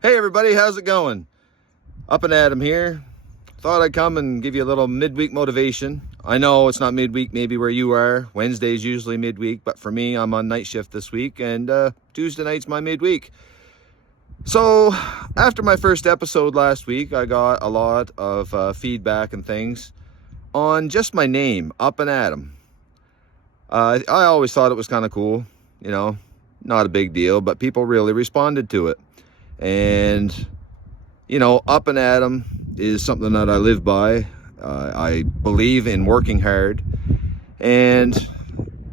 Hey everybody, how's it going? Up and Adam here. Thought I'd come and give you a little midweek motivation. I know it's not midweek maybe where you are. Wednesday's usually midweek, but for me, I'm on night shift this week, and Tuesday night's my midweek. So after my first episode last week, I got a lot of feedback and things on just my name, Up and Adam. I always thought it was kind of cool, not a big deal, but people really responded to it. And Up and Adam is something that I live by. I believe in working hard, and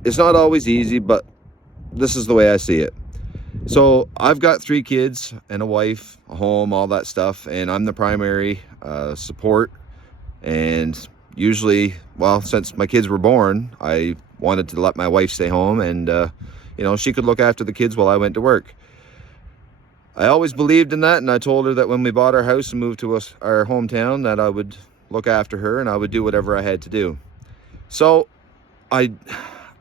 it's not always easy, but this is the way I see it. So I've got 3 kids and a wife, a home, all that stuff, and I'm the primary support. And usually, since my kids were born, I wanted to let my wife stay home, and she could look after the kids while I went to work. I always believed in that, and I told her that when we bought our house and moved to our hometown, that I would look after her and I would do whatever I had to do. So I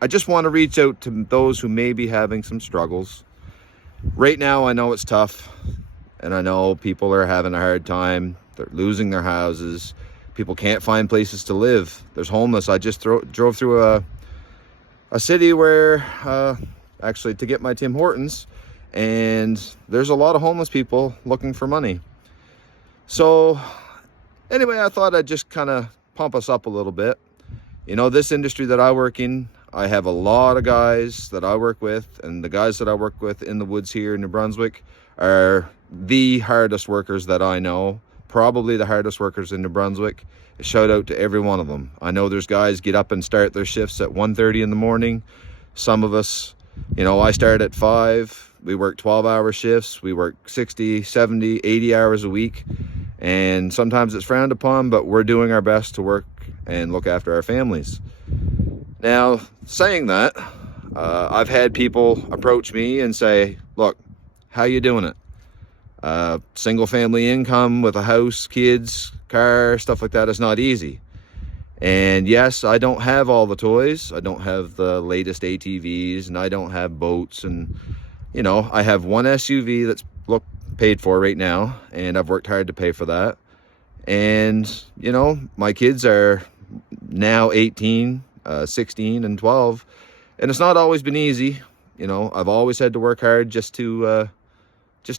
just want to reach out to those who may be having some struggles. Right now, I know it's tough, and I know people are having a hard time. They're losing their houses. People can't find places to live. There's homeless. I just drove through a city where, actually, to get my Tim Hortons, and there's a lot of homeless people looking for money. So anyway, I thought I'd just kind of pump us up a little bit. This industry that I work in, I have a lot of guys that I work with, and the guys that I work with in the woods here in New Brunswick are the hardest workers that I know, probably the hardest workers in New Brunswick. A shout out to every one of them. I know there's guys get up and start their shifts at 1:30 in the morning. Some of us, I start at 5. We work 12-hour shifts. We work 60, 70, 80 hours a week. And sometimes it's frowned upon, but we're doing our best to work and look after our families. Now, saying that, I've had people approach me and say, look, how you doing it? Single family income with a house, kids, car, stuff like that is not easy. And yes, I don't have all the toys. I don't have the latest ATVs, and I don't have boats, and I have one SUV that's paid for right now, and I've worked hard to pay for that. And, my kids are now 18, 16, and 12, and it's not always been easy. I've always had to work hard just to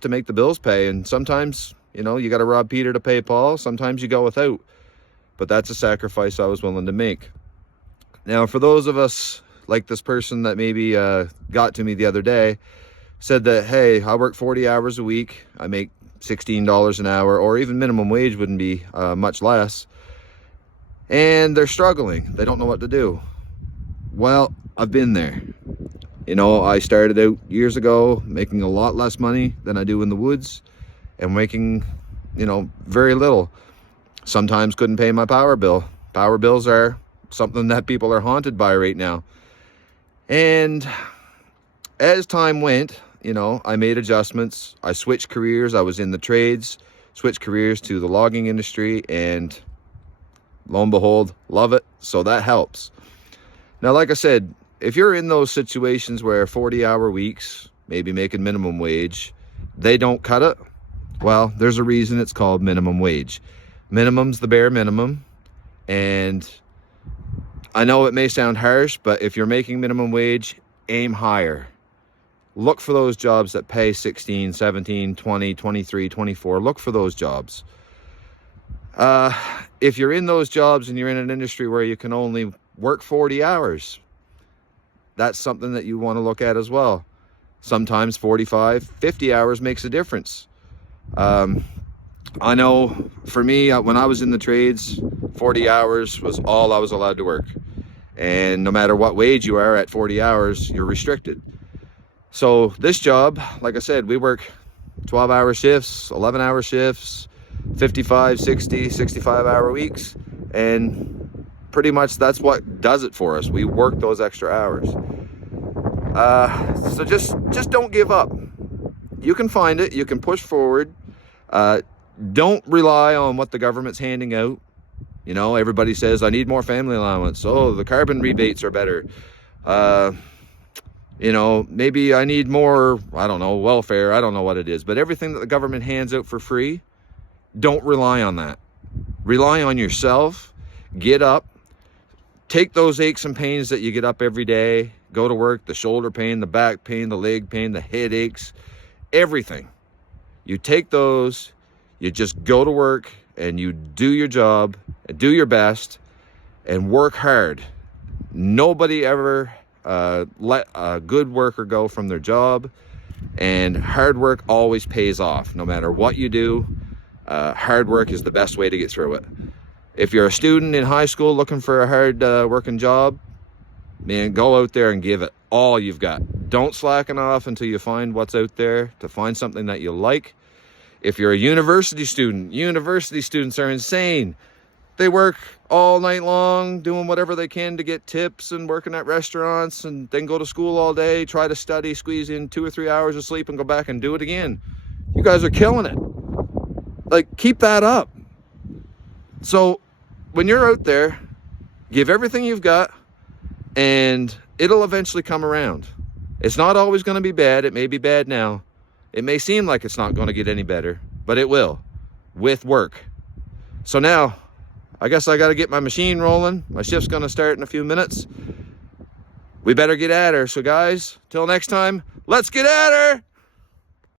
make the bills pay. And sometimes, you got to rob Peter to pay Paul. Sometimes you go without, but that's a sacrifice I was willing to make. Now, for those of us like this person that maybe got to me the other day, said that, hey, I work 40 hours a week. I make $16 an hour, or even minimum wage wouldn't be much less. And they're struggling. They don't know what to do. Well, I've been there. I started out years ago making a lot less money than I do in the woods, and making, very little. Sometimes couldn't pay my power bill. Power bills are something that people are haunted by right now. And as time went, I made adjustments. I switched careers. I was in the trades, switched careers to the logging industry, and lo and behold, love it. So that helps. Now, like I said, if you're in those situations where 40-hour weeks, maybe making minimum wage, they don't cut it, well, there's a reason it's called minimum wage. Minimum's the bare minimum. And I know it may sound harsh, but if you're making minimum wage, aim higher. Look for those jobs that pay 16, 17, 20, 23, 24. Look for those jobs. If you're in those jobs and you're in an industry where you can only work 40 hours, that's something that you want to look at as well. Sometimes 45, 50 hours makes a difference. I know for me, when I was in the trades, 40 hours was all I was allowed to work. And no matter what wage you are at 40 hours, you're restricted. So this job, like I said, we work 12-hour shifts, 11-hour shifts, 55, 60, 65-hour weeks. And pretty much that's what does it for us. We work those extra hours. So just don't give up. You can find it. You can push forward. Don't rely on what the government's handing out. Everybody says, I need more family allowance. Oh, the carbon rebates are better. You know, maybe I need more, I don't know, welfare. I don't know what it is. But everything that the government hands out for free, don't rely on that. Rely on yourself. Get up. Take those aches and pains that you get up every day. Go to work, the shoulder pain, the back pain, the leg pain, the headaches, everything. You take those, you just go to work and you do your job, do your best, and work hard. Nobody ever let a good worker go from their job, and hard work always pays off. No matter what you do, hard work is the best way to get through it. If you're a student in high school looking for a hard working job, man, go out there and give it all you've got. Don't slacken off until you find what's out there, to find something that you like. If you're a university student, university students are insane. They work all night long doing whatever they can to get tips and working at restaurants, and then go to school all day, try to study, squeeze in 2 or 3 hours of sleep and go back and do it again. You guys are killing it. Like, keep that up. So when you're out there, give everything you've got, and it'll eventually come around. It's not always going to be bad. It may be bad now. It may seem like it's not going to get any better, but it will, with work. So now, I guess I got to get my machine rolling. My shift's going to start in a few minutes. We better get at her. So guys, till next time, let's get at her.